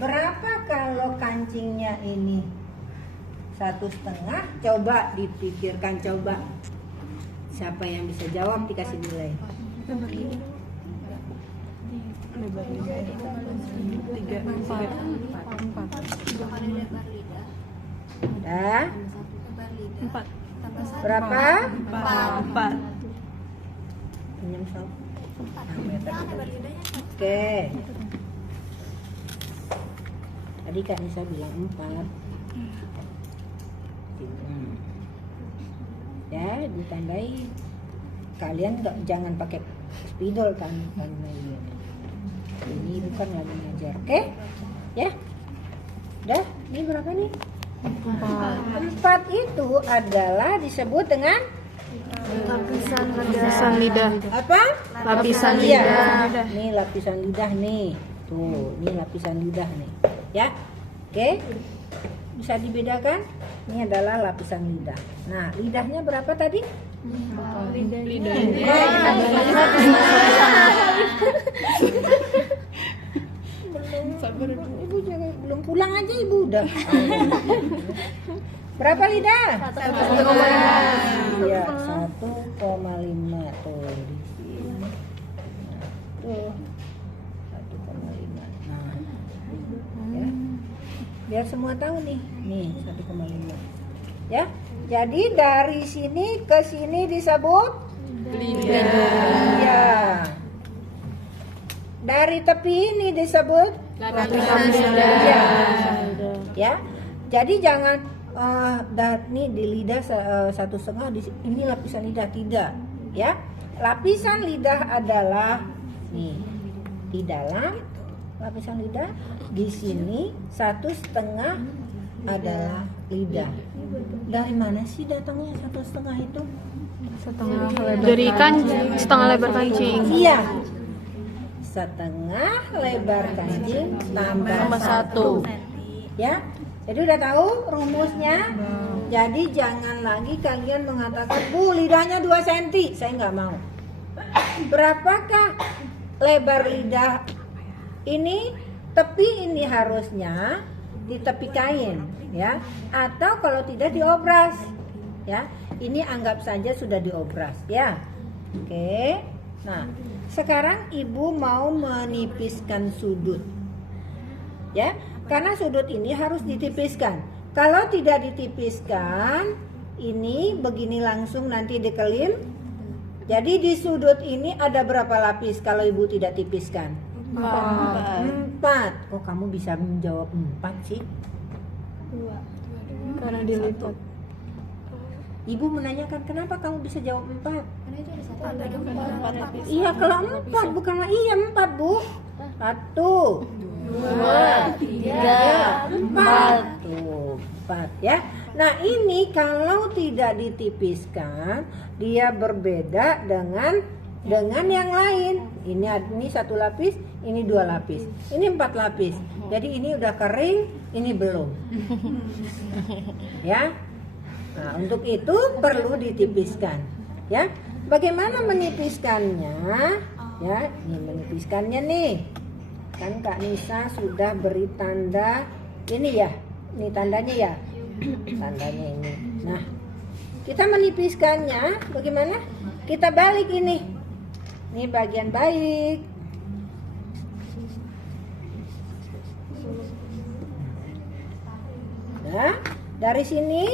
Berapa kalau kancingnya ini? 1,5. Coba dipikirkan, coba. Siapa yang bisa jawab dikasih nilai. Lebar lidah 3, 4. Dah? 4. Berapa? 4. Pinjam sok. Oke. Tadi Kak Nisa bilang 4. Ya, ditandai. Kalian jangan pakai spidol kan, karena ini bukan lagi ngajar. Oke? Ya? Udah? Ini berapa nih? 4 itu adalah disebut dengan Lapisan lidah. apa? Lapisan Iya. lidah. Nih lapisan lidah nih. Tuh, ini lapisan lidah nih. Ya. Oke. Bisa dibedakan? Ini adalah lapisan lidah. Nah, lidahnya berapa tadi? Lidahnya. Ibu jangan, belum pulang aja ibu udah. Berapa lidah? 1,5. Iya, 1,5 tuh di sini. Nah, tuh 1,5. Nah, ya. Biar semua tahu nih. Nih 1,5. Ya. Jadi dari sini ke sini disebut Lidah. iya. Dari tepi ini disebut Lapisan lidah. iya. Ya. Jadi jangan nih di lidah 1,5 ini lapisan lidah, tidak, ya. Lapisan lidah adalah nih di dalam lapisan lidah, di sini 1,5 adalah lidah. Dari mana sih datangnya 1,5 itu? Setengah lebar. Dari kancing, setengah lebar kancing. Iya. Setengah lebar kancing tambah 1. Ya. Jadi udah tahu rumusnya? Jadi jangan lagi kalian mengatakan, Bu, lidahnya 2 cm. Saya nggak mau. Berapakah lebar lidah ini? Tepi ini harusnya di tepi kain, ya. Atau kalau tidak diobras, ya. Ini anggap saja sudah diobras, ya. Oke. Nah, sekarang ibu mau menipiskan sudut, ya. Karena sudut ini harus ditipiskan. Kalau tidak ditipiskan, ini begini langsung nanti dikelim. Jadi di sudut ini ada berapa lapis kalau ibu tidak tipiskan? 4. Oh, kamu bisa menjawab 4 sih? 2. Karena dilipat. Ibu menanyakan kenapa kamu bisa jawab 4? Iya, Iya, kalau 4 bukanlah iya 4, Bu. 1, 2, 3, 4. Tuh, 4 ya. Nah, ini kalau tidak ditipiskan, dia berbeda dengan yang lain. Ini 1 lapis, ini 2 lapis. Ini 4 lapis. Jadi ini udah kering, ini belum. Ya. Nah, untuk itu perlu ditipiskan, ya. Bagaimana menipiskannya? Ya, ini menipiskannya nih. Kan Kak Nisa sudah beri tanda ini ya. Ini tandanya ya. Tandanya ini. Nah, kita menipiskannya bagaimana? Kita balik ini. Ini bagian baik. Nah, dari sini,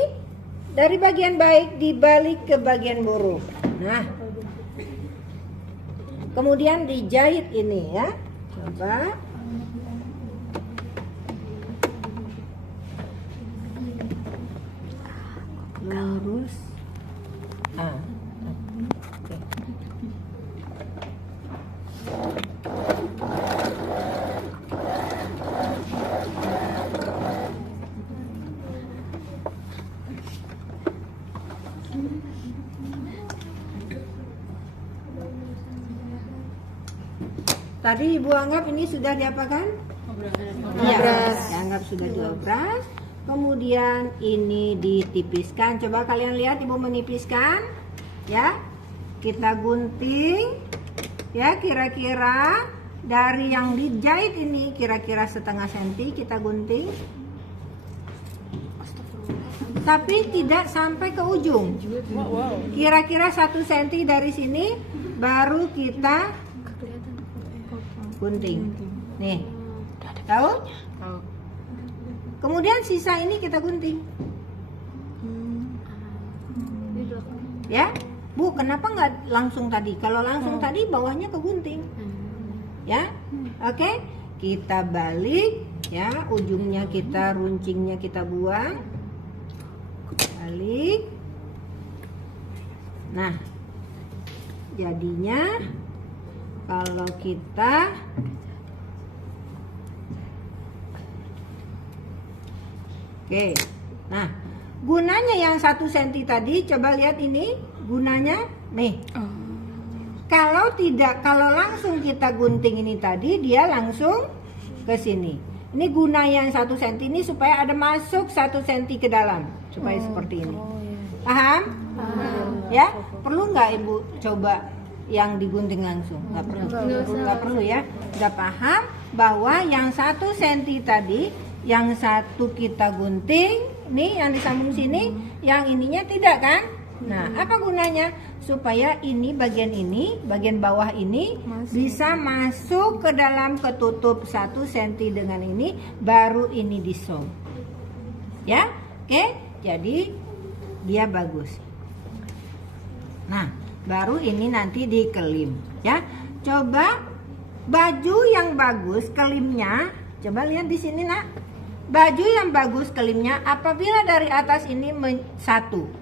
dari bagian baik dibalik ke bagian buruk. Nah, kemudian dijahit ini ya. Coba. Lurus. Oke. Tadi ibu anggap ini sudah diapakan? Diobras. Dianggap sudah diobras. Kemudian ini ditipiskan. Coba kalian lihat ibu menipiskan, ya. Kita gunting, ya, kira-kira dari yang dijahit ini kira-kira setengah senti kita gunting, tapi tidak sampai ke ujung. Kira-kira 1 senti dari sini baru kita gunting. Nih, tahu? Kemudian sisa ini kita gunting. Ya, Bu, kenapa nggak langsung tadi? Kalau langsung tadi bawahnya kegunting. Ya, oke, kita balik. Ya, ujungnya kita, runcingnya kita buang. Balik. Nah, jadinya kalau kita oke, nah gunanya yang 1 senti tadi, coba lihat ini gunanya nih. Kalau langsung kita gunting ini tadi, dia langsung ke sini. Ini guna yang 1 senti ini supaya ada masuk 1 senti ke dalam, supaya seperti ini. Paham? Ya, perlu nggak Ibu coba yang digunting langsung? Nggak perlu ya. Udah paham bahwa yang 1 senti tadi, yang satu kita gunting, nih yang disambung sini, yang ininya tidak kan? Nah, apa gunanya? Supaya bagian bawah ini bisa masuk ke dalam ketutup 1 senti dengan ini, baru ini disom. Ya, oke? Jadi dia bagus. Nah, baru ini nanti dikelim, ya. Coba baju yang bagus kelimnya, coba lihat di sini, Nak. Baju yang bagus kelimnya apabila dari atas ini 1.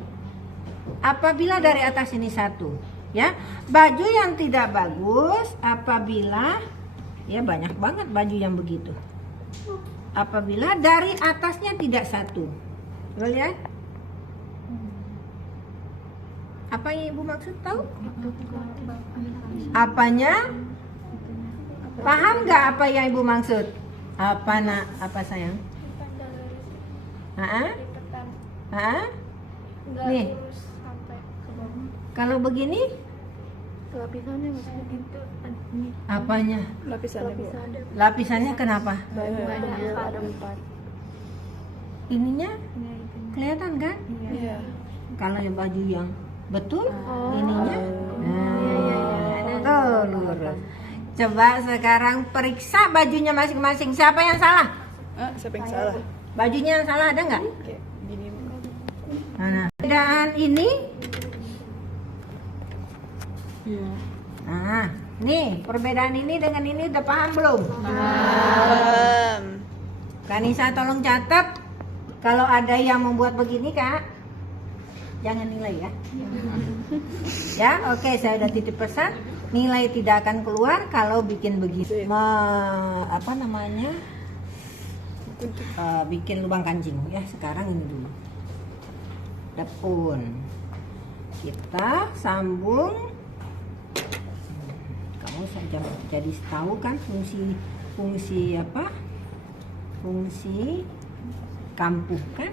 Apabila dari atas ini 1, ya. Baju yang tidak bagus apabila, ya banyak banget baju yang begitu. Apabila dari atasnya tidak 1. Coba lihat. Apa yang Ibu maksud, tahu? Apanya? Paham nggak apa yang Ibu maksud? Apa, Nak? Apa sayang? Nih. Kalau begini? Lapisannya gitu. Apanya? Lapisannya. Lapisannya kenapa? Banyak, ada 4. Ininya kelihatan kan? Iya. Kalau yang baju yang betul, ininya. Tuh, lurus. Coba sekarang periksa bajunya masing-masing. Siapa yang salah? Siapa yang salah? Bajunya yang salah ada nggak? Kayak gini. Mana? Perbedaan ini. Nah, nih perbedaan ini dengan ini udah paham belum? Kanisa tolong catat. Kalau ada yang membuat begini, Kak, jangan nilai ya. Ya, oke, saya udah titip pesan. Nilai tidak akan keluar kalau bikin begini. Apa namanya? Bikin lubang kancing ya. Sekarang ini dulu. Depun. Kita sambung. Kamu jadi tahu kan fungsi apa? Fungsi kampuh kan?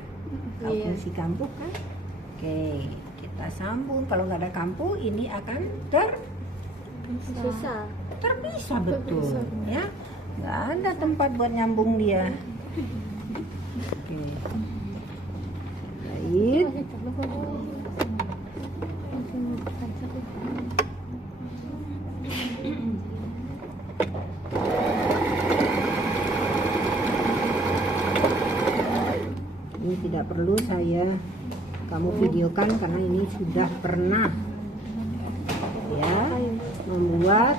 Fungsi kampuh kan? Oke, kita sambung. Kalau nggak ada kampuh, ini akan terpisah betul, ya. Nggak ada tempat buat nyambung dia. Oke, baik. Ini tidak perlu kamu videokan karena ini sudah pernah ya membuat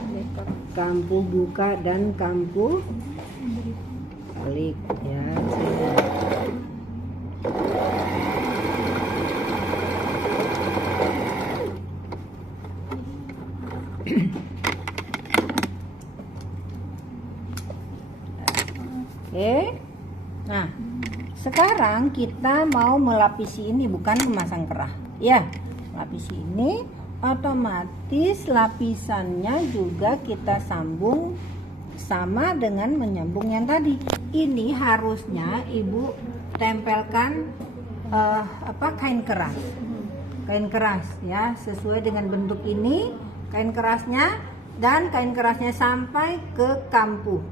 kampuh buka dan kampuh balik ya. Oke. Nah, sekarang kita mau melapisi ini, bukan memasang kerah. Ya, lapisi ini, otomatis lapisannya juga kita sambung sama dengan menyambung yang tadi. Ini harusnya Ibu tempelkan kain keras. Kain keras ya, sesuai dengan bentuk ini, kain kerasnya dan kain kerasnya sampai ke kampuh.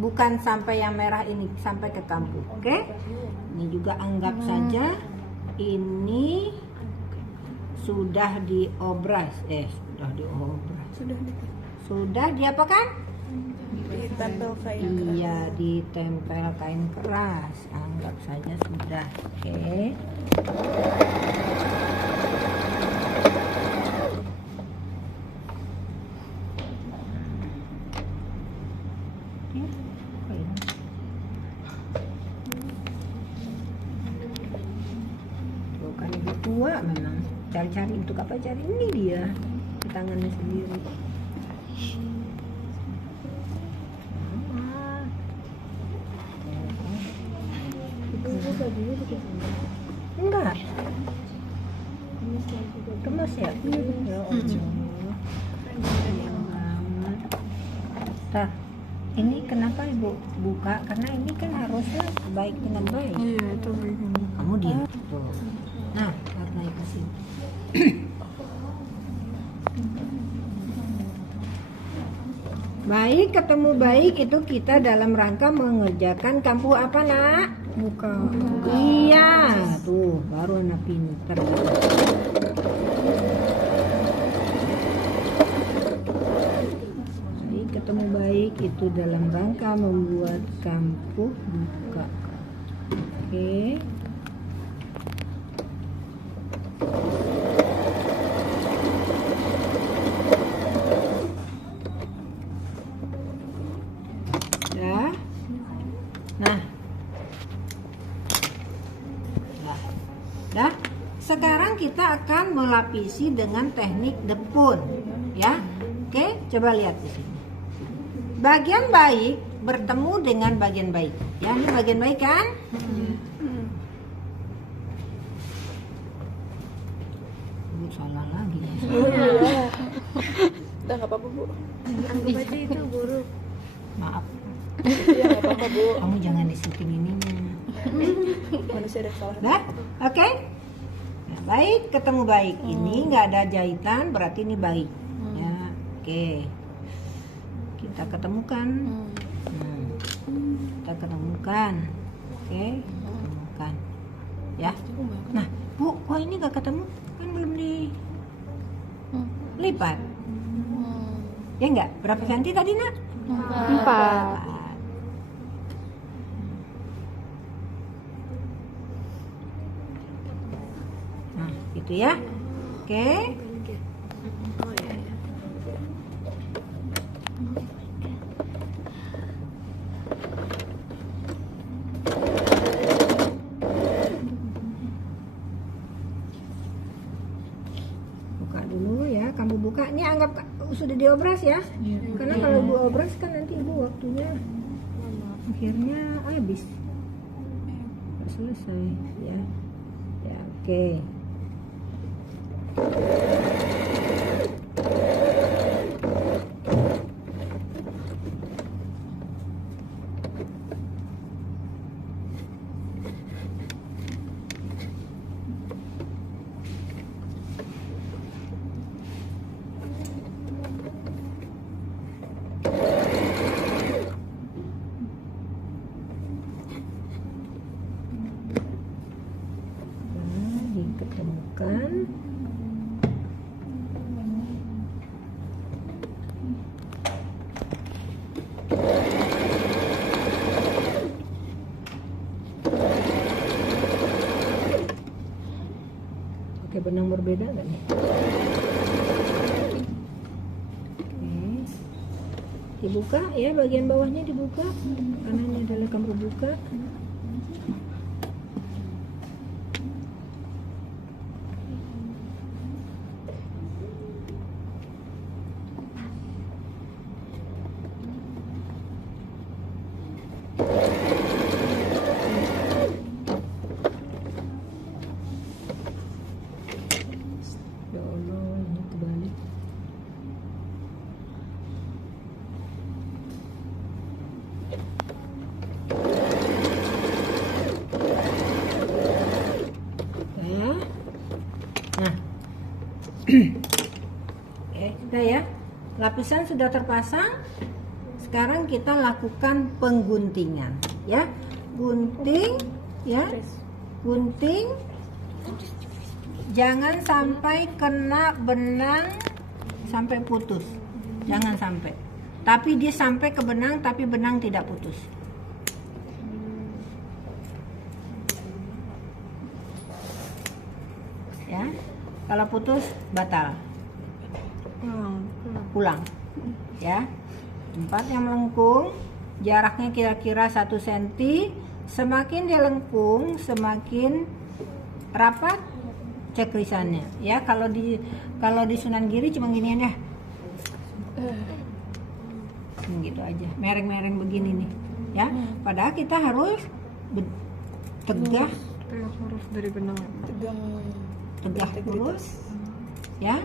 Bukan sampai yang merah ini, sampai ke kampuh. Oke? Ini juga anggap saja ini sudah diobras. Sudah diapakan? Ditempel kain keras. Iya, ditempel kain keras. Anggap saja sudah. Oke. Bukan ibu tua memang. Cari-cari untuk apa cari? Ini dia di tangannya sendiri. Enggak. Kemas ya? Ya Allah. Nah, ini kenapa ibu buka? Karena ini kan harusnya baik dengan baik. Iya, itu begini. Kamu diam. Tuh. Nah, karena itu sih. Baik ketemu baik itu kita dalam rangka mengerjakan kampuh apa nak? Buka. Iya, tuh baru anak pinter. Baik ketemu baik itu dalam rangka membuat kampuh buka. Oke. Ya. Nah. Dah. Sekarang kita akan melapisi dengan teknik depun, ya. Oke, coba lihat di sini. Bagian baik bertemu dengan bagian baik. Ya, ini bagian baik kan? Bu, salah lagi. Udah nggak apa-apa bu. Anggap aja itu buruk. Maaf, Iya nggak apa-apa bu. kamu jangan disitin ininya. Manusia ada salah. Dah, oke? Nah, baik ketemu baik. Ini nggak ada jahitan, berarti ini baik. Ya, oke. Kita ketemukan. Kita ketemukan. Oke, ketemukan. Ya. Nah, Bu, kok ini nggak ketemu? Kan belum dilipat. Ya enggak? Berapa senti tadi, Nak? 4. Nah, gitu ya. Oke. Buka dulu ya, kamu buka. Ini anggap sudah diobras ya. Karena kalau ibu obras kan nanti ibu waktunya akhirnya habis. Nggak selesai ya. Ya, oke. Nah, diketemukan. Oke, benang berbeda nggak nih? Oke. Dibuka ya, bagian bawahnya dibuka. Karena ini adalah kampuh buka. Ya Allah, ini kebalik. Ya. Nah. Oke, sudah ya. lapisan sudah terpasang. Sekarang kita lakukan pengguntingan, ya. Gunting, ya. Gunting. Jangan sampai kena benang sampai putus. Jangan sampai. Tapi dia sampai ke benang tapi benang tidak putus. Ya. Kalau putus batal. Pulang. Ya. Tempat yang melengkung, jaraknya kira-kira 1 cm. Semakin dia lengkung, semakin rapat cekrisannya. Ya, kalau di Sunan Giri cuma ginian ya. Gitu aja, mereng-mereng begini nih. Ya, padahal kita harus tegak, Harus dari benang. tegak lurus. Ya,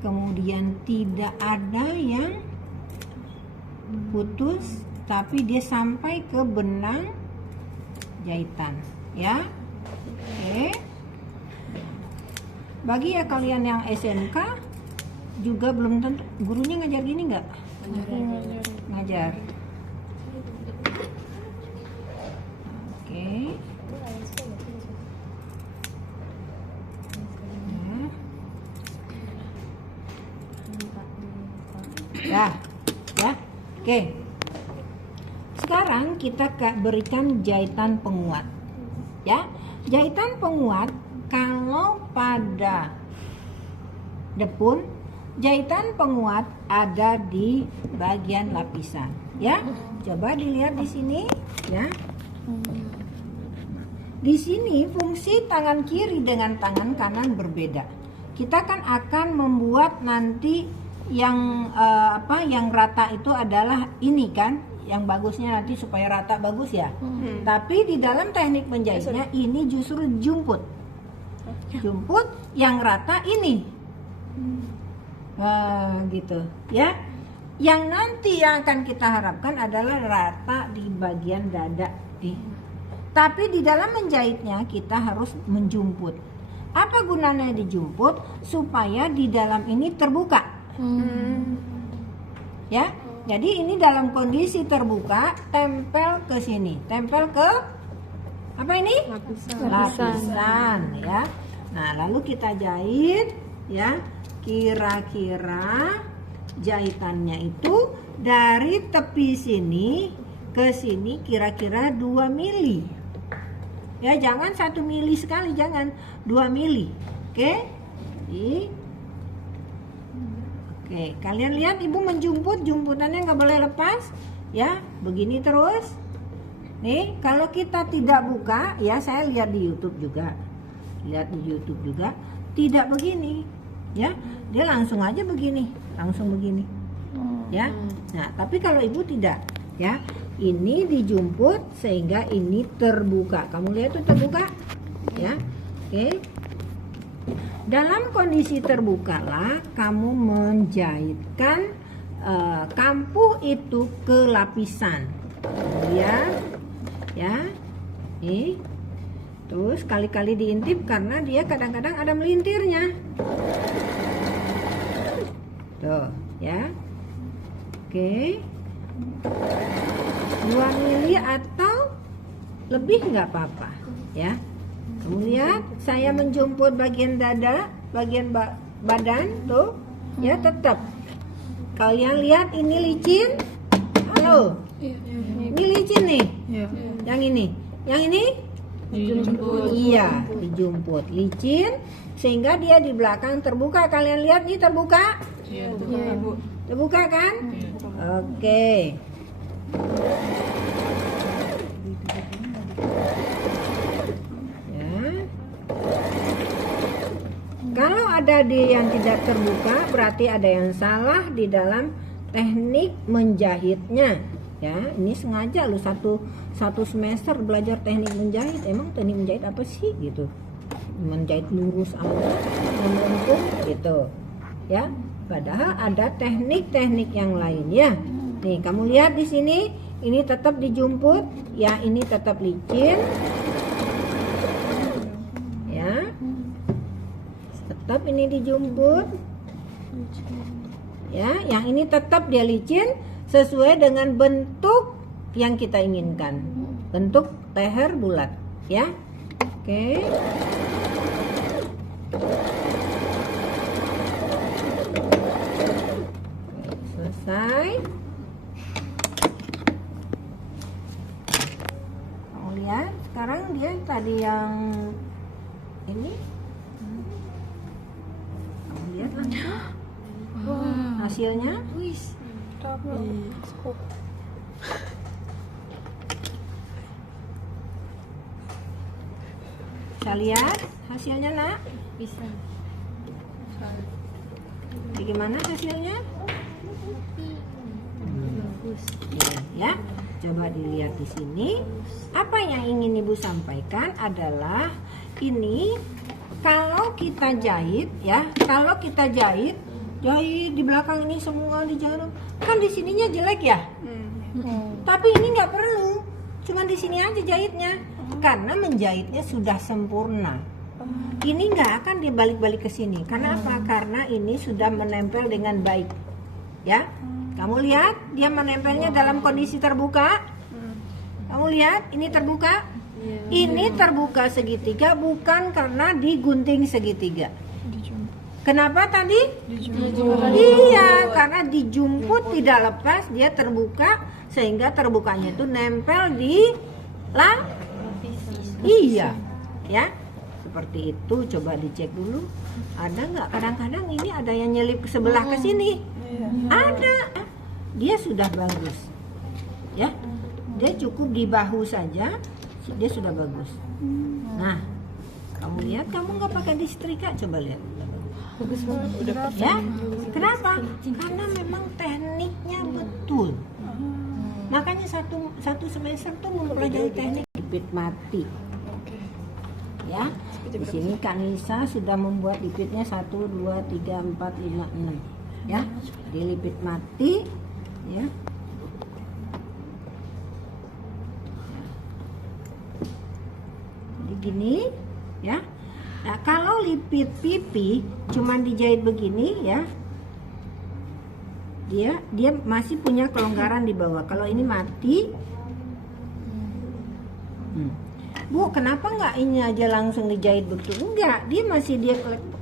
kemudian tidak ada yang putus, tapi dia sampai ke benang jahitan, ya. Oke. Bagi ya kalian yang SMK juga belum tentu gurunya ngajar gini nggak? Ngajar. Oke. Ya, ya. Oke. Sekarang kita berikan jahitan penguat. Ya, jahitan penguat kalau pada depun, jahitan penguat ada di bagian lapisan. Ya, coba dilihat di sini. Ya, di sini fungsi tangan kiri dengan tangan kanan berbeda. Kita kan akan membuat nanti yang yang rata itu adalah ini kan, yang bagusnya nanti supaya rata bagus ya. Tapi di dalam teknik menjahitnya ini justru jumput. Jumput yang rata ini. Gitu ya. Yang nanti yang akan kita harapkan adalah rata di bagian dada nih. Tapi di dalam menjahitnya kita harus menjumput. Apa gunanya dijumput? Supaya di dalam ini terbuka. Ya, jadi ini dalam kondisi terbuka, tempel ke sini, tempel ke apa ini? Lapisan, ya. Nah, lalu kita jahit, ya. Kira-kira jahitannya itu dari tepi sini ke sini kira-kira 2 mili. Ya, jangan 1 mili sekali, jangan 2 mili. Oke? Oke, kalian lihat ibu menjumput, jumputannya nggak boleh lepas, ya, begini terus. Nih, kalau kita tidak buka, ya saya lihat di YouTube juga, tidak begini, ya, dia langsung aja begini, ya. Nah, tapi kalau ibu tidak, ya, ini dijumput sehingga ini terbuka. Kamu lihat tuh terbuka, ya, oke. Dalam kondisi terbukalah kamu menjahitkan kampuh itu ke lapisan. Kemudian, ya, nih, terus kali-kali diintip karena dia kadang-kadang ada melintirnya. Tuh, ya, oke, 2 mili atau lebih nggak apa-apa, ya. Kemudian saya menjumput bagian dada, bagian badan tuh, ya, tetap. Kalian lihat ini licin, halo, ini licin nih, yang ini dijumput. Iya, dijumput, licin, sehingga dia di belakang terbuka. Kalian lihat nih terbuka, terbuka kan? Oke. Kalau ada yang tidak terbuka, berarti ada yang salah di dalam teknik menjahitnya. Ya, ini sengaja lu satu semester belajar teknik menjahit. Emang teknik menjahit apa sih gitu? Menjahit lurus aja, melengkung gitu. Ya, padahal ada teknik-teknik yang lain ya. Nih, kamu lihat di sini, ini tetap dijumput, ya, ini tetap licin. Tetap ini dijumput, Ya, yang ini tetap dia licin sesuai dengan bentuk yang kita inginkan. Bentuk leher bulat, ya. Oke. Selesai. Kamu lihat, sekarang dia tadi yang ini. Kamu lihat langsung hasilnya. Bisa lihat hasilnya, Nak? Bisa. Bagaimana hasilnya? Bagus. Ya, coba dilihat di sini. Apa yang ingin Ibu sampaikan adalah ini kalau kita jahit, ya, kalau kita jahit di belakang ini semua di jarum, kan di sininya jelek ya. Tapi ini nggak perlu, cuma di sini aja jahitnya, karena menjahitnya sudah sempurna. Ini nggak akan dibalik-balik ke sini. Karena apa? Karena ini sudah menempel dengan baik. Ya, kamu lihat dia menempelnya dalam kondisi terbuka. Kamu lihat ini terbuka. Ini terbuka segitiga bukan karena digunting segitiga. Kenapa tadi? Iya, karena dijumput tidak lepas, dia terbuka sehingga terbukanya itu nempel di Iya, ya. Seperti itu, coba dicek dulu. Ada nggak? Kadang-kadang ini ada yang nyelip ke sebelah ke sini. Ada. Dia sudah bagus. Ya. Dia cukup di bahu saja, dia sudah bagus. Nah, kamu lihat, kamu nggak pakai disetrika, coba lihat. Bagus banget. Udah Ya. Kenapa? Karena memang tekniknya betul. Makanya satu semester tuh mempelajari teknik lipit mati. Ya, di sini Kak Nisa sudah membuat lipitnya 1, 2, 3, 4, 5, 6. Ya, dilipit mati. Ya. Jadi gini, ya. Nah, kalau lipit pipi cuman dijahit begini, ya, dia masih punya kelonggaran di bawah. Kalau ini mati. Bu, kenapa nggak ini aja langsung dijahit begitu? Enggak, dia masih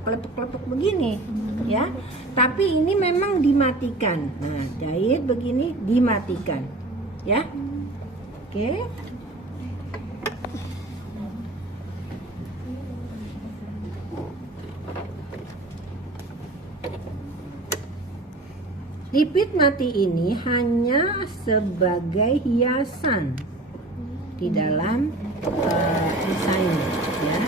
kletuk-kletuk begini, ya. Tapi ini memang dimatikan. Nah, jahit begini dimatikan, ya. Oke. Lipit mati ini hanya sebagai hiasan di dalam desain, ya.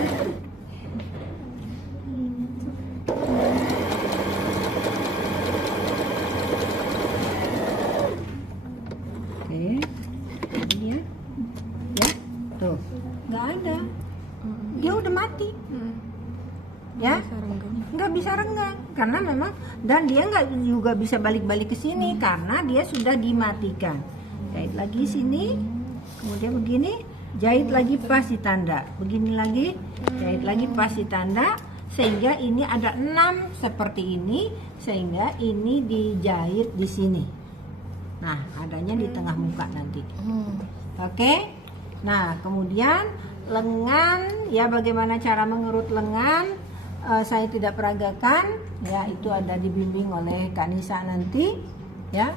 Oke, ini ya, tuh, nggak ada, dia udah mati, ya, nggak bisa renggang, karena memang, dan dia nggak juga bisa balik-balik ke sini karena dia sudah dimatikan. Jahit lagi sini. Kemudian begini, jahit lagi pas di tanda. Begini lagi, jahit lagi pas di tanda. Sehingga ini ada 6 seperti ini. Sehingga ini dijahit di sini. Nah, adanya di tengah muka nanti. Oke. Nah, kemudian lengan. Ya, bagaimana cara mengerut lengan? Saya tidak peragakan. Ya, itu ada dibimbing oleh Kak Nisa nanti. Ya.